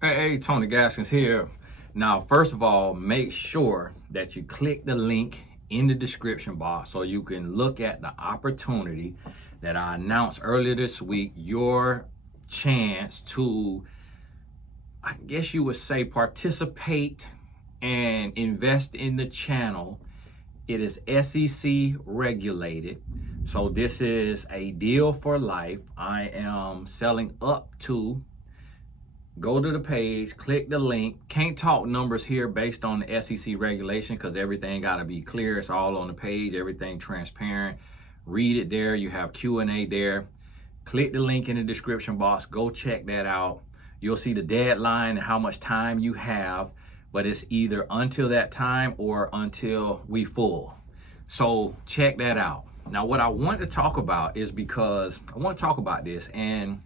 Hey, Tony Gaskins here. Now, first of all, make sure that you click the link in the description box so you can look at the opportunity that I announced earlier this week, your chance to, I guess you would say, participate and invest in the channel. It is SEC regulated. So this is a deal for life. I am selling up to. Go to the page, click the link. Can't talk numbers here based on the SEC regulation because everything got to be clear. It's all on the page, everything transparent. Read it there. You have Q&A there. Click the link in the description box. Go check that out. You'll see the deadline and how much time you have, but it's either until that time or until we full. So check that out. Now, what I want to talk about is because I want to talk about this, and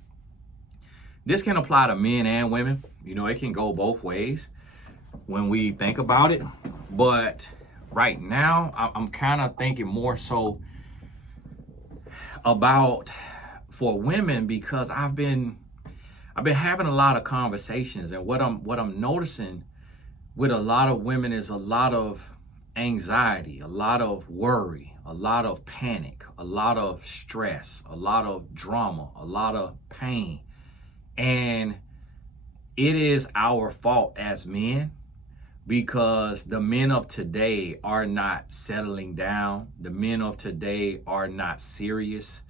this can apply to men and women. You know, it can go both ways when we think about it. But right now, I'm kind of thinking more so about for women, because I've been having a lot of conversations, and what I'm noticing with a lot of women is a lot of anxiety, a lot of worry, a lot of panic, a lot of stress, a lot of drama, a lot of pain. And it is our fault as men, because the men of today are not settling down. The men of today are not serious,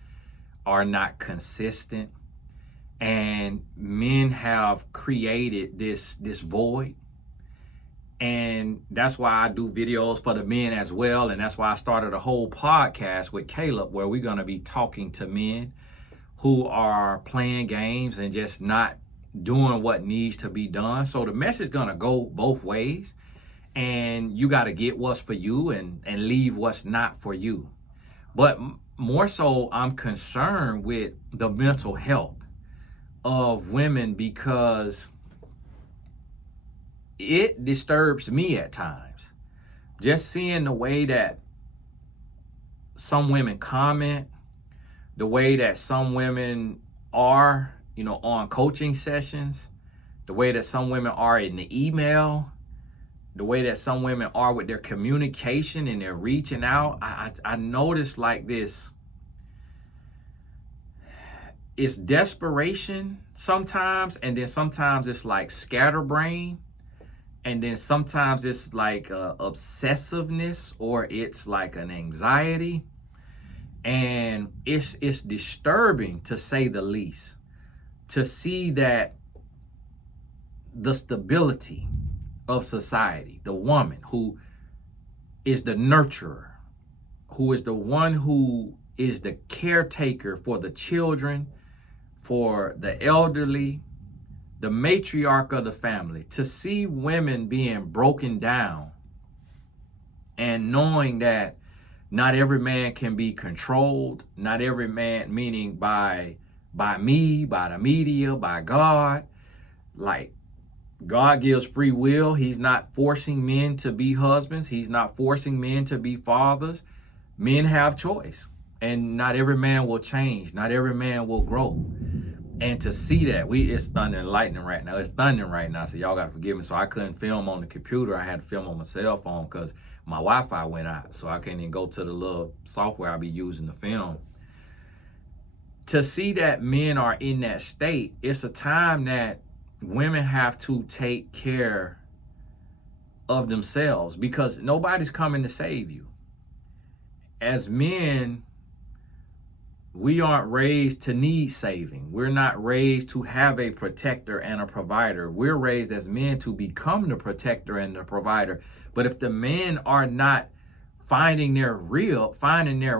are not consistent. And men have created this void. And that's why I do videos for the men as well. And that's why I started a whole podcast with Caleb, where we're going to be talking to men who are playing games and just not doing what needs to be done. So the message is gonna go both ways, and you gotta get what's for you and leave what's not for you. But more so, I'm concerned with the mental health of women, because it disturbs me at times. Just seeing the way that some women comment, the way that some women are, on coaching sessions, the way that some women are in the email, the way that some women are with their communication and they're reaching out. I notice like this, it's desperation sometimes, and then sometimes it's like scatterbrain, and then sometimes it's like obsessiveness, or it's like an anxiety. And it's disturbing, to say the least, to see that the stability of society, the woman who is the nurturer, who is the one who is the caretaker for the children, for the elderly, the matriarch of the family, to see women being broken down and knowing that not every man can be controlled. Not every man, meaning by me, by the media, by God. Like, God gives free will. He's not forcing men to be husbands. He's not forcing men to be fathers. Men have choice, and not every man will change. Not every man will grow. And to see that, it's thunder and lightning right now. It's thundering right now, so y'all got to forgive me. So I couldn't film on the computer. I had to film on my cell phone because my Wi-Fi went out. So I can't even go to the little software I'll be using to film. To see that men are in that state, it's a time that women have to take care of themselves, because nobody's coming to save you. As men, we aren't raised to need saving. We're not raised to have a protector and a provider. We're raised as men to become the protector and the provider. But if the men are not finding their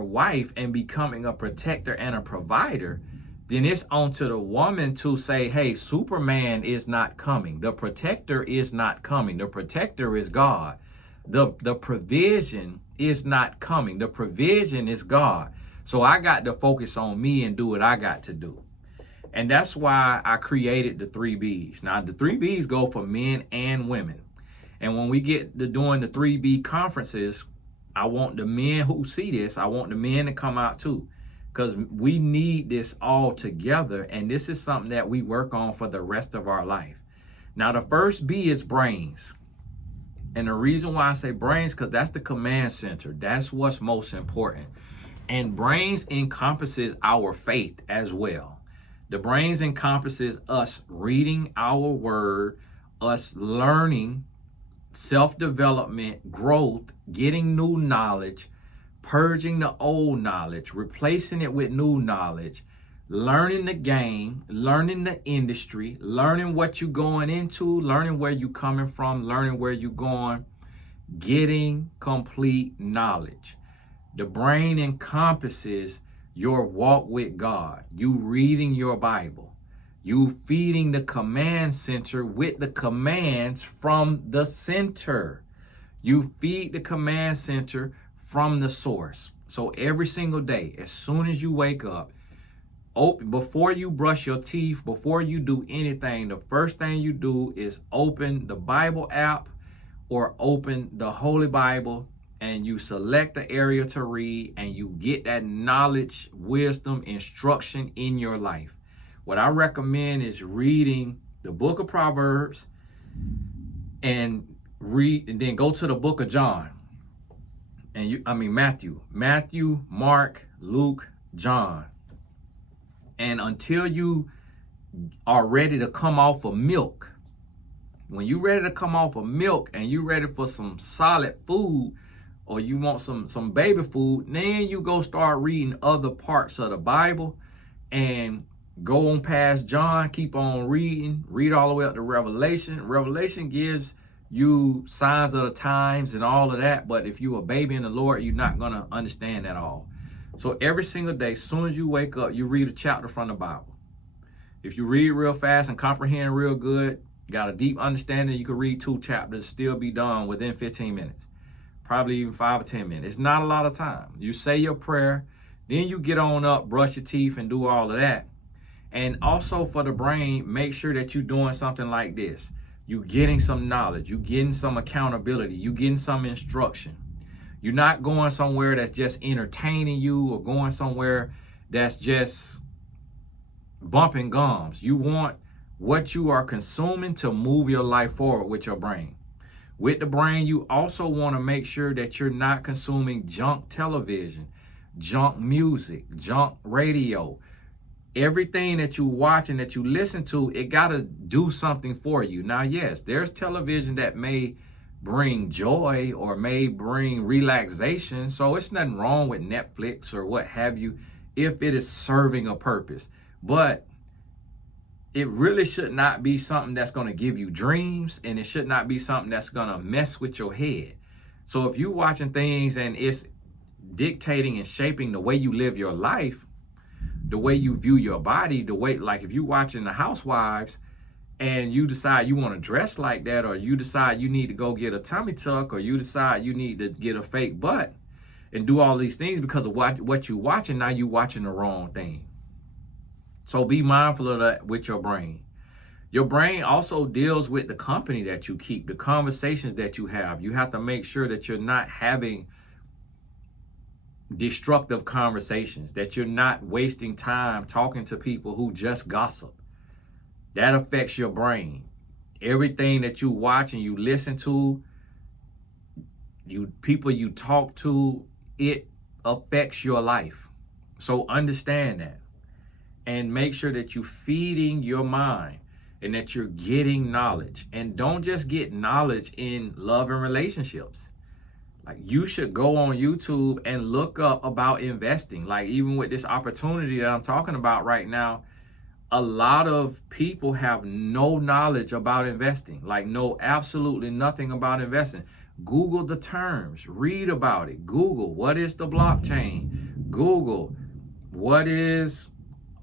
wife and becoming a protector and a provider, then it's on to the woman to say, hey, Superman is not coming. The protector is not coming. The protector is God. The provision is not coming. The provision is God. So I got to focus on me and do what I got to do. And that's why I created the 3B's. Now, the 3B's go for men and women. And when we get to doing the 3B conferences, I want the men who see this, I want the men to come out too, because we need this all together. And this is something that we work on for the rest of our life. Now, the first B is brains. And the reason why I say brains, because that's the command center. That's what's most important. And brains encompasses our faith as well. The brains encompasses us reading our word, us learning, self-development, growth, getting new knowledge, purging the old knowledge, replacing it with new knowledge, learning the game, learning the industry, learning what you're going into, learning where you're coming from, learning where you're going, getting complete knowledge. The brain encompasses your walk with God, you reading your Bible, you feeding the command center with the commands from the center. You feed the command center from the source. So every single day, as soon as you wake up, before you brush your teeth, before you do anything, the first thing you do is open the Bible app or open the Holy Bible, and you select the area to read, and you get that knowledge, wisdom, instruction in your life. What I recommend is reading the book of Proverbs and then go to the book of John. Matthew, Mark, Luke, John. And until you are ready to come off of milk, when you're ready to come off of milk and you're ready for some solid food, or you want some baby food, then you go start reading other parts of the Bible and go on past John, keep on reading, read all the way up to Revelation. Revelation gives you signs of the times and all of that, but if you're a baby in the Lord, you're not going to understand that all. So every single day, as soon as you wake up, you read a chapter from the Bible. If you read real fast and comprehend real good, got a deep understanding, you can read 2 chapters, still be done within 15 minutes. Probably even 5 or 10 minutes. It's not a lot of time. You say your prayer, then you get on up, brush your teeth, and do all of that. And also for the brain, make sure that you're doing something like this. You're getting some knowledge. You're getting some accountability. You're getting some instruction. You're not going somewhere that's just entertaining you or going somewhere that's just bumping gums. You want what you are consuming to move your life forward with your brain. With the brain, you also want to make sure that you're not consuming junk television, junk music, junk radio. Everything that you watch and that you listen to, it got to do something for you. Now, yes, there's television that may bring joy or may bring relaxation. So it's nothing wrong with Netflix or what have you if it is serving a purpose. But it really should not be something that's going to give you dreams, and it should not be something that's going to mess with your head. So if you're watching things and it's dictating and shaping the way you live your life, the way you view your body, the way, like if you're watching the Housewives and you decide you want to dress like that, or you decide you need to go get a tummy tuck, or you decide you need to get a fake butt and do all these things because of what you're watching, now you're watching the wrong thing. So be mindful of that with your brain. Your brain also deals with the company that you keep, the conversations that you have. You have to make sure that you're not having destructive conversations, that you're not wasting time talking to people who just gossip. That affects your brain. Everything that you watch and you listen to, people you talk to, it affects your life. So understand that. And make sure that you're feeding your mind and that you're getting knowledge. And don't just get knowledge in love and relationships. Like, you should go on YouTube and look up about investing. Like, even with this opportunity that I'm talking about right now, a lot of people have no knowledge about investing. Like, know absolutely nothing about investing. Google the terms, read about it. Google, what is the blockchain? Google, what is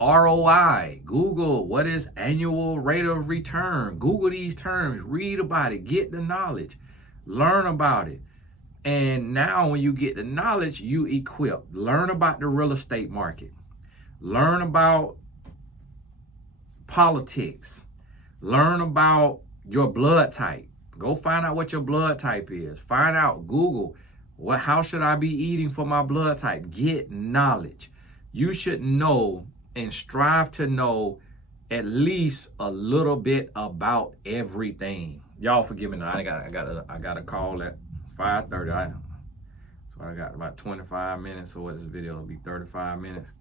ROI? Google, what is annual rate of return? Google these terms, read about it, get the knowledge, learn about it. And now when you get the knowledge, you equip. Learn about the real estate market. Learn about politics. Learn about your blood type. Go find out what your blood type is. Find out, Google, how should I be eating for my blood type? Get knowledge. You should know and strive to know at least a little bit about everything. Y'all forgive me now. I got a call at 5:30. So I got about 25 minutes. So what this video will be 35 minutes.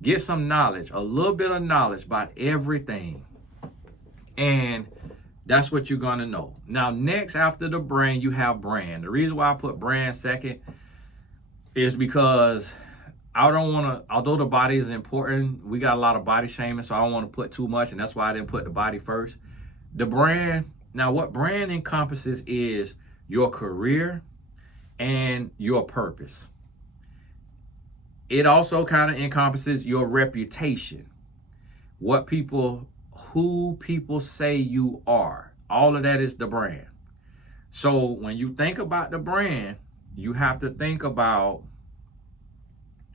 Get some knowledge, a little bit of knowledge about everything. And that's what you're gonna know. Now, next after the brain, you have brand. The reason why I put brand second is because I don't want to, although the body is important, we got a lot of body shaming, so I don't want to put too much, and that's why I didn't put the body first. The brand, now what brand encompasses is your career and your purpose. It also kind of encompasses your reputation, who people say you are. All of that is the brand. So when you think about the brand, you have to think about,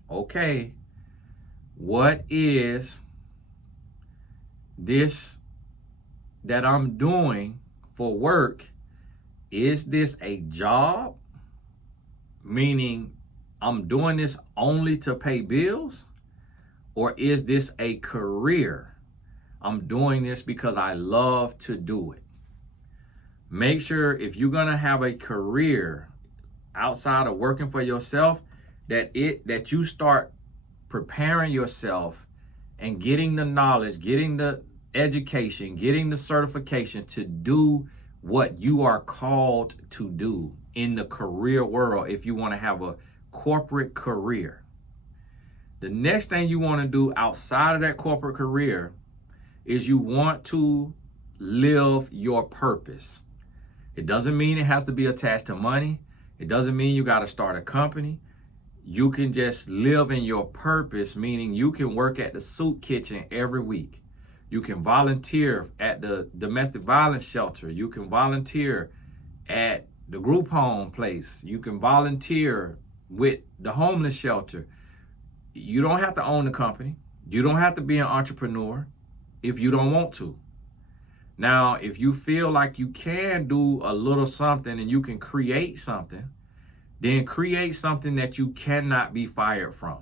okay, what is this that I'm doing for work? Is this a job? Meaning I'm doing this only to pay bills? Or is this a career? I'm doing this because I love to do it. Make sure if you're gonna have a career outside of working for yourself, that you start preparing yourself and getting the knowledge, getting the education, getting the certification to do what you are called to do in the career world if you want to have a corporate career. The next thing you want to do outside of that corporate career is you want to live your purpose. It doesn't mean it has to be attached to money. It doesn't mean you got to start a company. You can just live in your purpose, meaning you can work at the soup kitchen every week. You can volunteer at the domestic violence shelter. You can volunteer at the group home place. You can volunteer with the homeless shelter. You don't have to own the company. You don't have to be an entrepreneur if you don't want to. Now, if you feel like you can do a little something and you can create something, then create something that you cannot be fired from.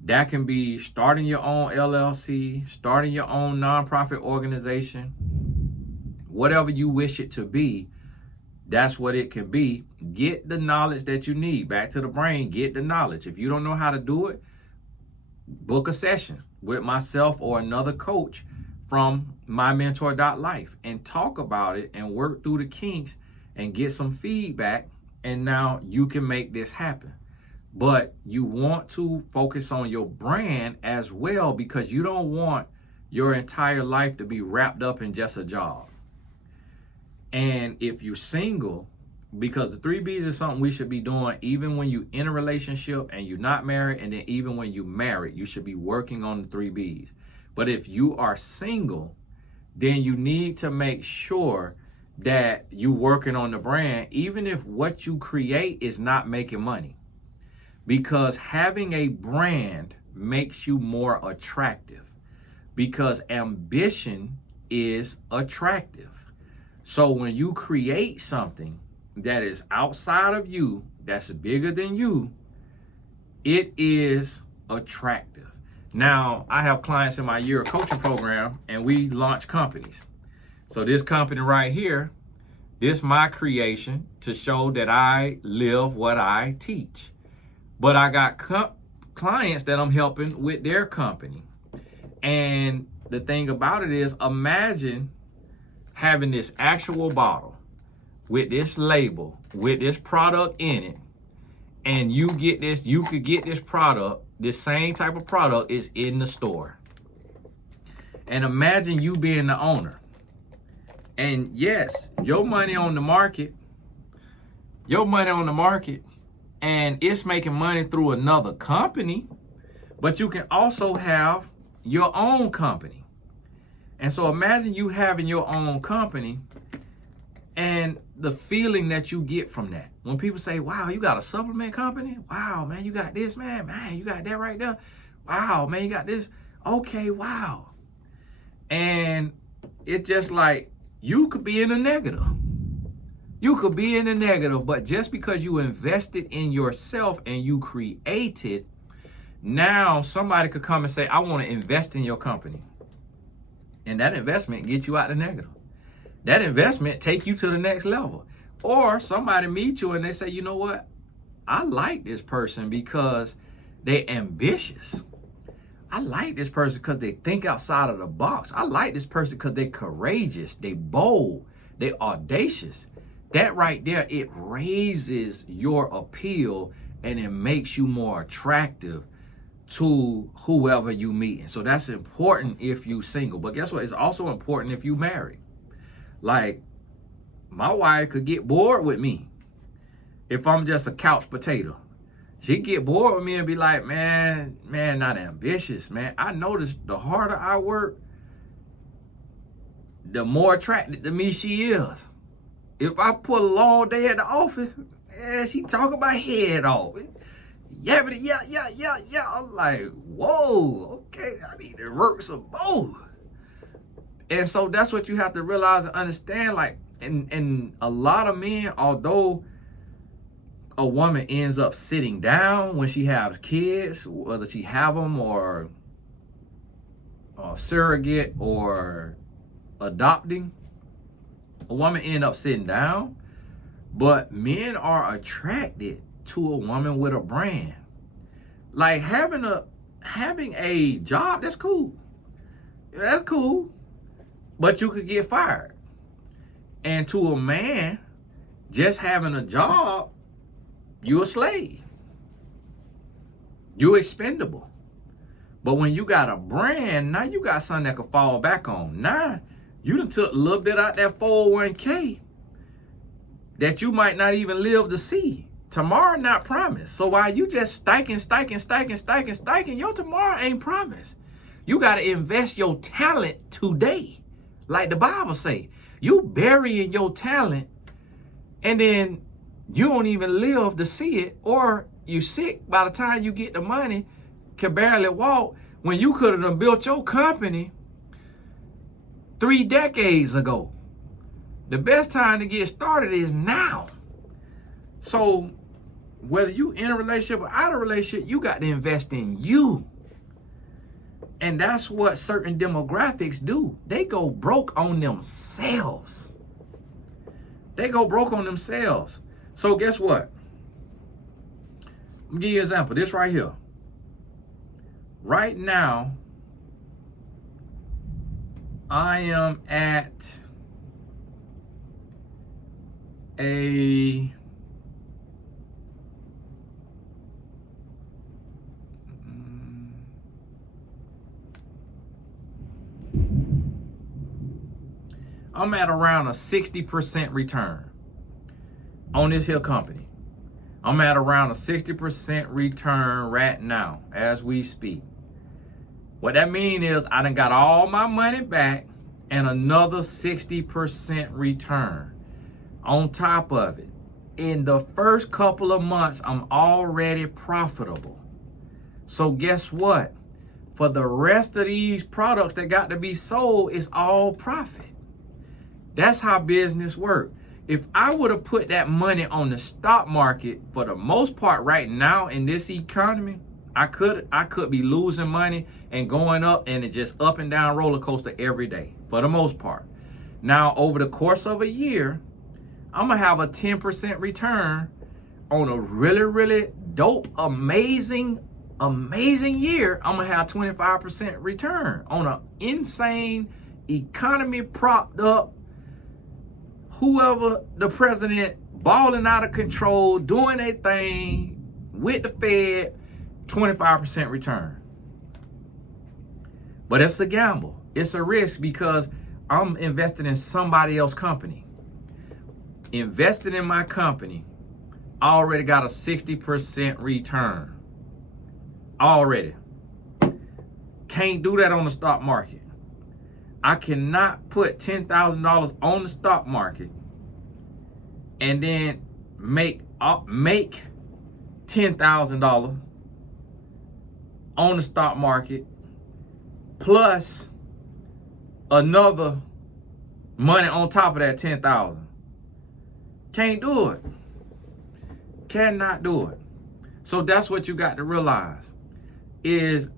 That can be starting your own LLC, starting your own nonprofit organization, whatever you wish it to be, that's what it can be. Get the knowledge that you need. Back to the brain, get the knowledge. If you don't know how to do it, book a session with myself or another coach from mymentor.life and talk about it and work through the kinks and get some feedback. And now you can make this happen. But you want to focus on your brand as well, because you don't want your entire life to be wrapped up in just a job. And if you're single, because the 3B's is something we should be doing even when you're in a relationship and you're not married, and then even when you're married, you should be working on the 3B's. But if you are single, then you need to make sure that you're working on the brand, even if what you create is not making money. Because having a brand makes you more attractive, because ambition is attractive. So when you create something that is outside of you, that's bigger than you, it is attractive. Now, I have clients in my year of coaching program, and we launch companies. So this company right here, this is my creation to show that I live what I teach. But I got clients that I'm helping with their company. And the thing about it is, imagine having this actual bottle with this label, with this product in it, and you could get this product, this same type of product is in the store. And imagine you being the owner. And yes, your money on the market, and it's making money through another company, but you can also have your own company. And so imagine you having your own company and the feeling that you get from that. When people say, wow, you got a supplement company? Wow, man, you got this, man. Man, you got that right there. Wow, man, you got this. Okay, wow. And it's just like, you could be in the negative. You could be in the negative, but just because you invested in yourself and you created, now somebody could come and say, I want to invest in your company. And that investment gets you out the negative. That investment take you to the next level. Or somebody meet you and they say, you know what? I like this person because they're ambitious. I like this person because they think outside of the box. I like this person because they're courageous, they bold, they audacious. That right there, it raises your appeal and it makes you more attractive to whoever you meet. And so that's important if you single. But guess what? It's also important if you married. Like, my wife could get bored with me if I'm just a couch potato. She'd get bored with me and be like, man, not ambitious, man. I noticed the harder I work, the more attracted to me she is. If I put a long day at the office, she talking my head off. Yeah. I'm like, whoa, okay, I need to work some more. And so that's what you have to realize and understand. Like, and a lot of men, although a woman ends up sitting down when she has kids, whether she have them or surrogate or adopting, a woman ends up sitting down. But men are attracted to a woman with a brand. Like having a job, that's cool. That's cool. But you could get fired. And to a man, just having a job, you're a slave. You're expendable. But when you got a brand, now you got something that can fall back on. Now, you done took a little bit out that 401k that you might not even live to see. Tomorrow not promised. So while you just stacking, your tomorrow ain't promised. You got to invest your talent today. Like the Bible say, you burying your talent and then you don't even live to see it, or you sick by the time you get the money, can barely walk, when you could have built your company 3 decades ago. The best time to get started is now. So whether you in a relationship or out of a relationship, you got to invest in you. And that's what certain demographics do. They go broke on themselves. So guess what? Let me give you an example. This right here. Right now, I am at I'm at around a 60% return on this here company. I'm at around a 60% return right now as we speak. What that means is I done got all my money back and another 60% return on top of it. In the first couple of months, I'm already profitable. So guess what? For the rest of these products that got to be sold, it's all profit. That's how business works. If I would have put that money on the stock market, for the most part right now in this economy, I could be losing money and going up, and it just up and down roller coaster every day for the most part. Now, over the course of a year, I'm gonna have a 10% return on a really, really dope, amazing year. I'm gonna have 25% return on an insane economy propped up, whoever the president balling out of control, doing their thing with the Fed, 25% return. But it's a gamble. It's a risk because I'm invested in somebody else's company. Invested in my company, I already got a 60% return. Already. Can't do that on the stock market. I cannot put $10,000 on the stock market and then make $10,000 on the stock market plus another money on top of that 10,000. Can't do it. Cannot do it. So that's what you got to realize, is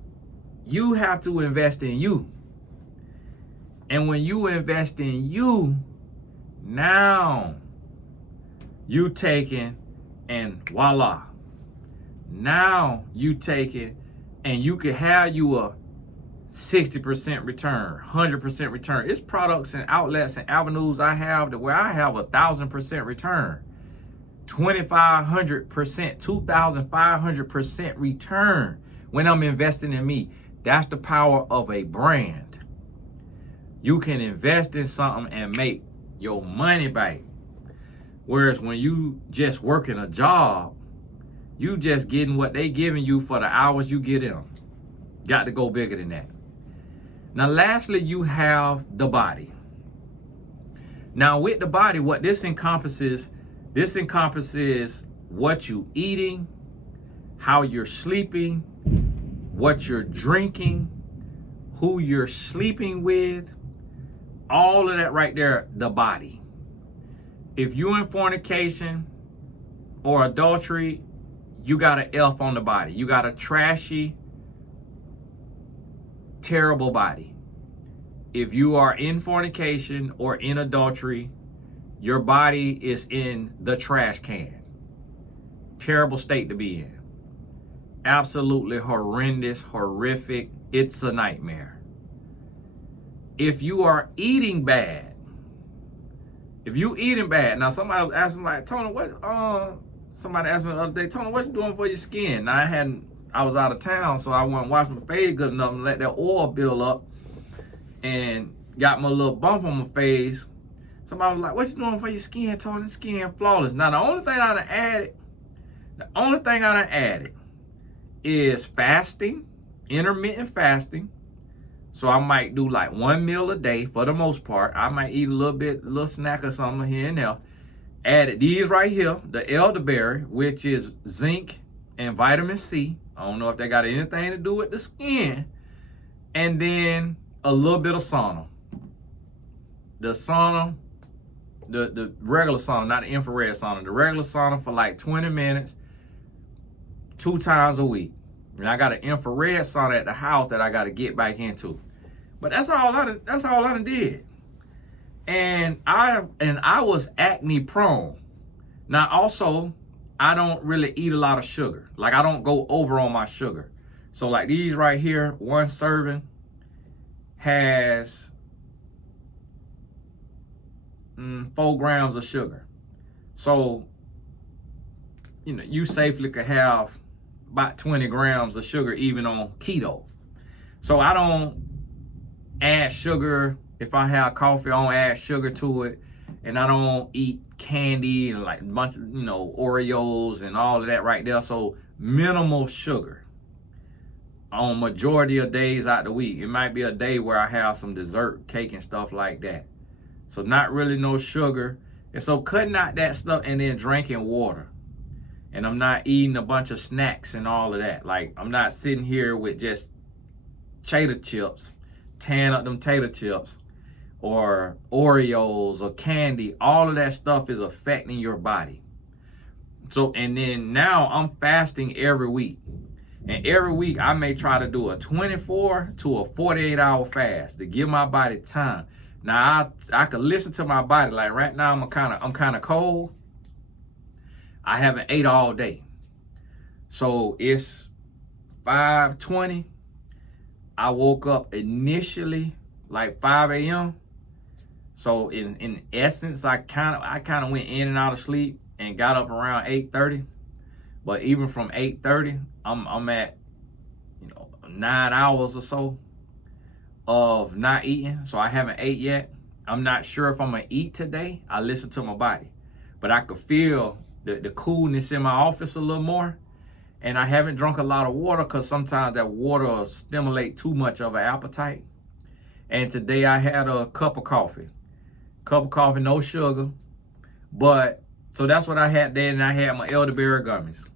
you have to invest in you. And when you invest in you, now you taking and voila. Now you take it and you can have you a 60% return, 100% return. It's products and outlets and avenues I have to where I have 1,000% return, 2,500%, 2,500% return when I'm investing in me. That's the power of a brand. You can invest in something and make your money back. Whereas when you just working a job, you just getting what they giving you for the hours you get in. Got to go bigger than that. Now, lastly, you have the body. Now, with the body, what this encompasses what you eating, how you're sleeping, what you're drinking, who you're sleeping with, all of that right there, the body. If you in fornication or adultery, you got an F on the body. You got a trashy, terrible body. If you are in fornication or in adultery, your body is in the trash can. Terrible state to be in. Absolutely horrendous, horrific. It's a nightmare. If you are eating bad, now somebody was asking like, Tony, somebody asked me the other day, Tony, what you doing for your skin? Now I was out of town, so I wasn't washing my face good enough and let that oil build up and got my little bump on my face. Somebody was like, what you doing for your skin, Tony? Skin flawless. Now the only thing I done added is fasting, intermittent fasting. So I might do like 1 meal a day for the most part. I might eat a little snack or something here and there. Added these right here, the elderberry, which is zinc and vitamin C. I don't know if they got anything to do with the skin. And then a little bit of sauna. The sauna, the regular sauna, not the infrared sauna. The regular sauna for like 20 minutes, 2 times a week. And I got an infrared sauna at the house that I got to get back into. But that's all I done did. And I was acne prone. Now also, I don't really eat a lot of sugar. Like I don't go over on my sugar. So like these right here, one serving has 4 grams of sugar. So, you know, you safely could have about 20 grams of sugar even on keto. So I don't add sugar. If I have coffee, I don't add sugar to it. And I don't eat candy and like a bunch of, Oreos and all of that right there. So minimal sugar on majority of days out the week. It might be a day where I have some dessert, cake and stuff like that. So not really no sugar. And so cutting out that stuff and then drinking water. And I'm not eating a bunch of snacks and all of that. Like I'm not sitting here with just tater chips, tearing up them tater chips, or Oreos or candy. All of that stuff is affecting your body. So, and then now I'm fasting every week. And every week I may try to do a 24 to a 48-hour fast to give my body time. Now I could listen to my body. Like right now I'm kind of cold. I haven't ate all day. So it's 5:20. I woke up initially like 5 a.m. So in essence, I kind of went in and out of sleep and got up around 8:30. But even from 8:30, I'm at 9 hours or so of not eating. So I haven't ate yet. I'm not sure if I'm gonna eat today. I listen to my body, but I could feel the coolness in my office a little more. And I haven't drunk a lot of water because sometimes that water will stimulate too much of an appetite. And today I had a cup of coffee. No sugar. But, so that's what I had there. And I had my elderberry gummies.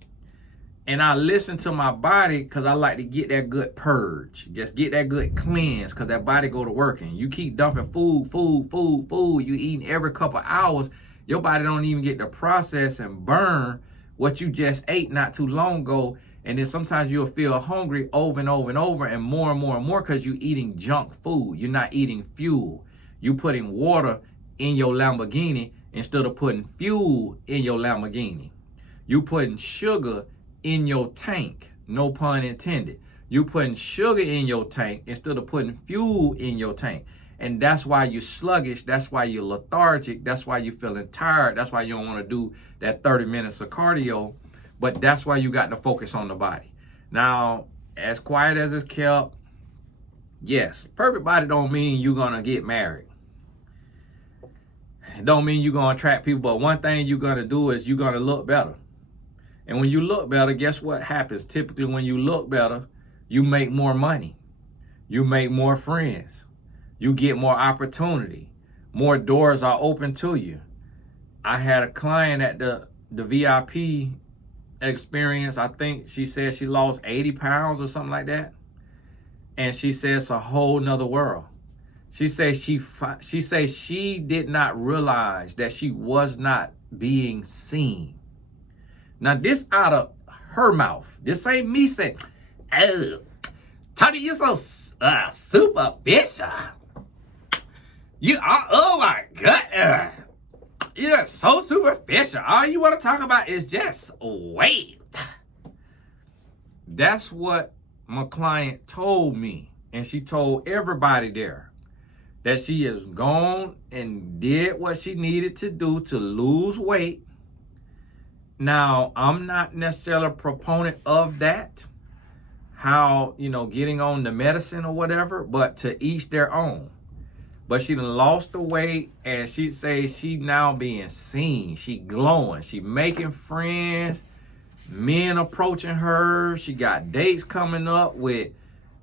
And I listen to my body because I like to get that good purge. Just get that good cleanse because that body go to working. You keep dumping food. You eating every couple hours. Your body don't even get to process and burn what you just ate not too long ago. And then sometimes you'll feel hungry over and over and more because you're eating junk food. You're not eating fuel. You putting water in your Lamborghini instead of putting fuel in your Lamborghini. You putting sugar in your tank, no pun intended. You putting sugar in your tank instead of putting fuel in your tank. And that's why you're sluggish. That's why you're lethargic. That's why you're feeling tired. That's why you don't want to do that 30 minutes of cardio. But that's why you got to focus on the body. Now, as quiet as it's kept, yes, perfect body don't mean you're going to get married. It don't mean you're going to attract people. But one thing you're going to do is you're going to look better. And when you look better, guess what happens? Typically, when you look better, you make more money. You make more friends. You get more opportunity. More doors are open to you. I had a client at the VIP experience. I think she said she lost 80 pounds or something like that. And she said it's a whole nother world. She said she did not realize that she was not being seen. Now, this out of her mouth. This ain't me saying, oh, Tony, you're so superficial. You are, oh my God. You're so superficial. All you want to talk about is just weight. That's what my client told me. And she told everybody there that she has gone and did what she needed to do to lose weight. Now, I'm not necessarily a proponent of that, how, getting on the medicine or whatever, but to each their own. But she done lost the weight, and she says she now being seen. She glowing. She making friends, men approaching her. She got dates coming up with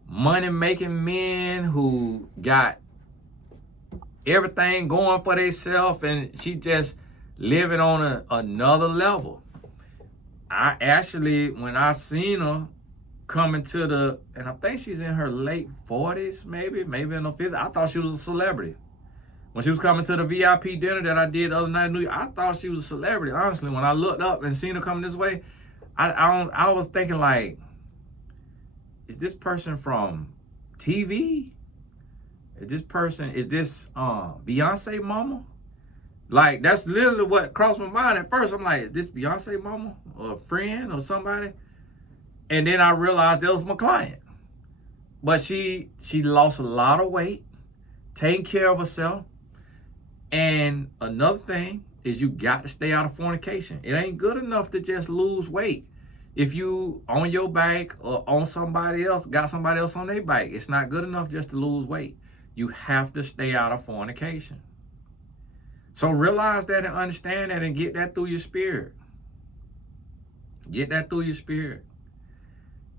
money-making men who got everything going for themselves, and she just living on another level. I actually, when I seen her coming to and I think she's in her late 40s, maybe in her 50s, I thought she was a celebrity. When she was coming to the VIP dinner that I did the other night in New York, I thought she was a celebrity, honestly. When I looked up and seen her coming this way, I was thinking, like, is this person from TV? Is this Beyonce mama? Like, that's literally what crossed my mind at first. I'm like, is this Beyonce mama or a friend or somebody? And then I realized that was my client. But she lost a lot of weight, taking care of herself. And another thing is you got to stay out of fornication. It ain't good enough to just lose weight. If you on your bike or on somebody else, got somebody else on their bike, it's not good enough just to lose weight. You have to stay out of fornication. So realize that and understand that and get that through your spirit. Get that through your spirit.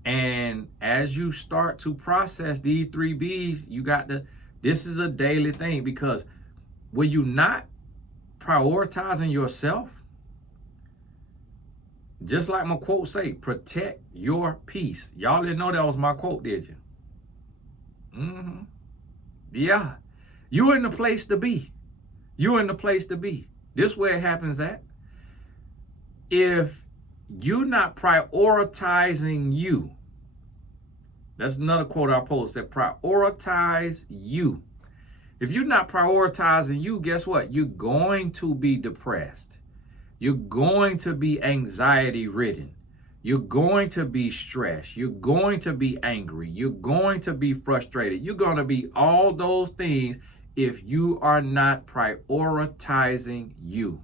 And as you start to process these 3B's, this is a daily thing, because when you're not prioritizing yourself, just like my quote say, protect your peace. Y'all didn't know that was my quote, did you? Yeah. You're in the place to be. You're in the place to be. This is where it happens at. If you're not prioritizing you, that's another quote I posted, prioritize you. If you're not prioritizing you, guess what? You're going to be depressed. You're going to be anxiety ridden. You're going to be stressed. You're going to be angry. You're going to be frustrated. You're going to be all those things if you are not prioritizing you.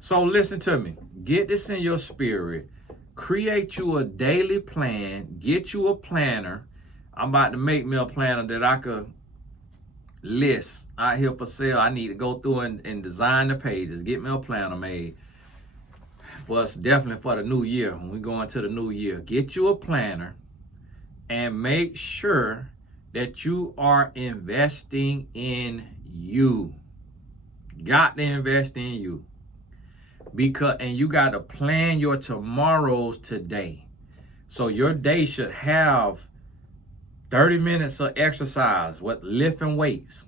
So listen to me. Get this in your spirit. Create you a daily plan. Get you a planner. I'm about to make me a planner that I could list out here for sale. I need to go through and design the pages. Get me a planner made for us, definitely for the new year. When we go into the new year, get you a planner and make sure that you are investing in you. Got to invest in you. And you got to plan your tomorrows today. So your day should have 30 minutes of exercise with lifting weights.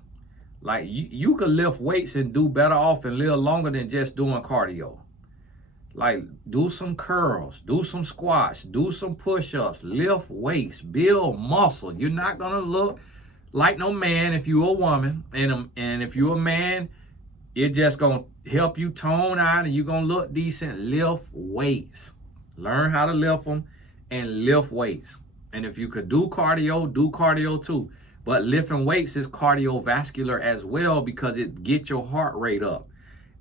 Like you could lift weights and do better off and live longer than just doing cardio. Like, do some curls, do some squats, do some push-ups, lift weights, build muscle. You're not going to look like no man if you're a woman. And if you're a man, it's just going to help you tone out and you're going to look decent. Lift weights. Learn how to lift them and lift weights. And if you could do cardio too. But lifting weights is cardiovascular as well because it gets your heart rate up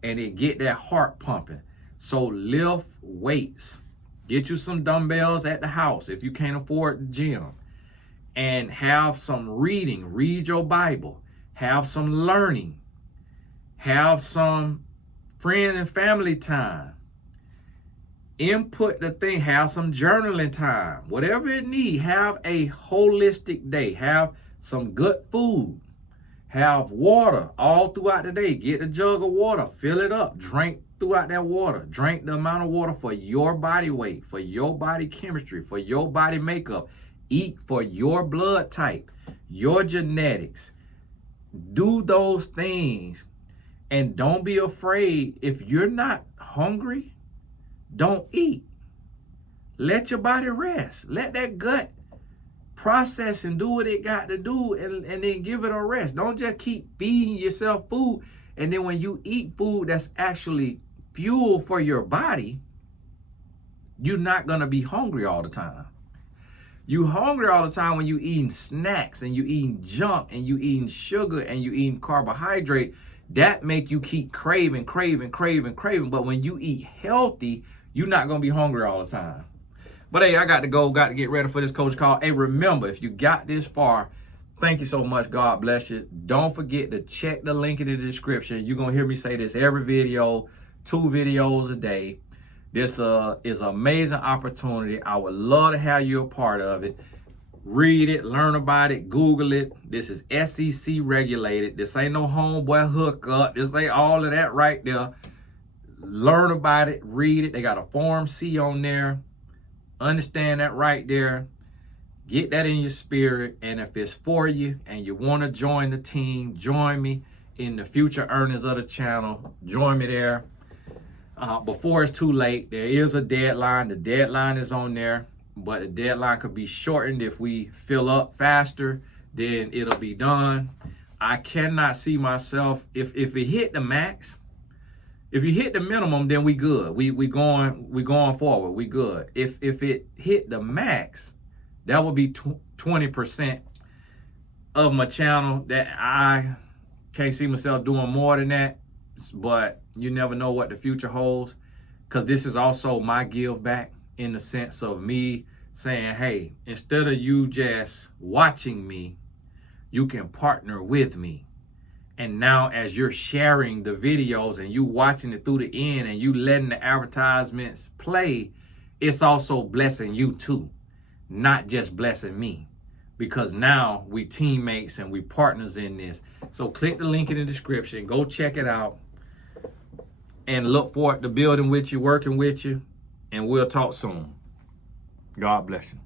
and it get that heart pumping. So lift weights. Get you some dumbbells at the house if you can't afford the gym. And have some reading. Read your Bible. Have some learning. Have some friend and family time. Input the thing. Have some journaling time. Whatever it needs. Have a holistic day. Have some good food. Have water all throughout the day. Get a jug of water. Fill it up. Drink throughout that water. Drink the amount of water for your body weight, for your body chemistry, for your body makeup. Eat for your blood type, your genetics. Do those things. And don't be afraid. If you're not hungry, don't eat. Let your body rest. Let that gut process and do what it got to do and then give it a rest. Don't just keep feeding yourself food. And then when you eat food that's actually fuel for your body, you're not going to be hungry all the time. You hungry all the time when you eating snacks and you eating junk and you eating sugar and you eating carbohydrate. That make you keep craving. But when you eat healthy, you're not going to be hungry all the time. But hey, I got to go. Got to get ready for this coach call. Hey, remember, if you got this far, thank you so much. God bless you. Don't forget to check the link in the description. You're going to hear me say this every video, 2 videos a day. This is an amazing opportunity. I would love to have you a part of it. Read it, learn about it, Google it. This is SEC regulated. This ain't no homeboy hookup. This ain't all of that right there. Learn about it, read it. They got a Form C on there. Understand that right there. Get that in your spirit. And if it's for you and you want to join the team, join me in the future earnings of the channel. Join me there. Before it's too late, there is a deadline. The deadline is on there, but the deadline could be shortened. If we fill up faster, then it'll be done. I cannot see myself, if it hit the max, if you hit the minimum, then we good. We going forward. We good. If it hit the max, that would be 20% of my channel. That I can't see myself doing more than that. But you never know what the future holds, because this is also my give back in the sense of me saying, hey, instead of you just watching me, you can partner with me. And now as you're sharing the videos and you watching it through the end and you letting the advertisements play, it's also blessing you too, not just blessing me. Because now we teammates and we partners in this. So click the link in the description, go check it out, and look forward to building with you, working with you, and we'll talk soon. God bless you.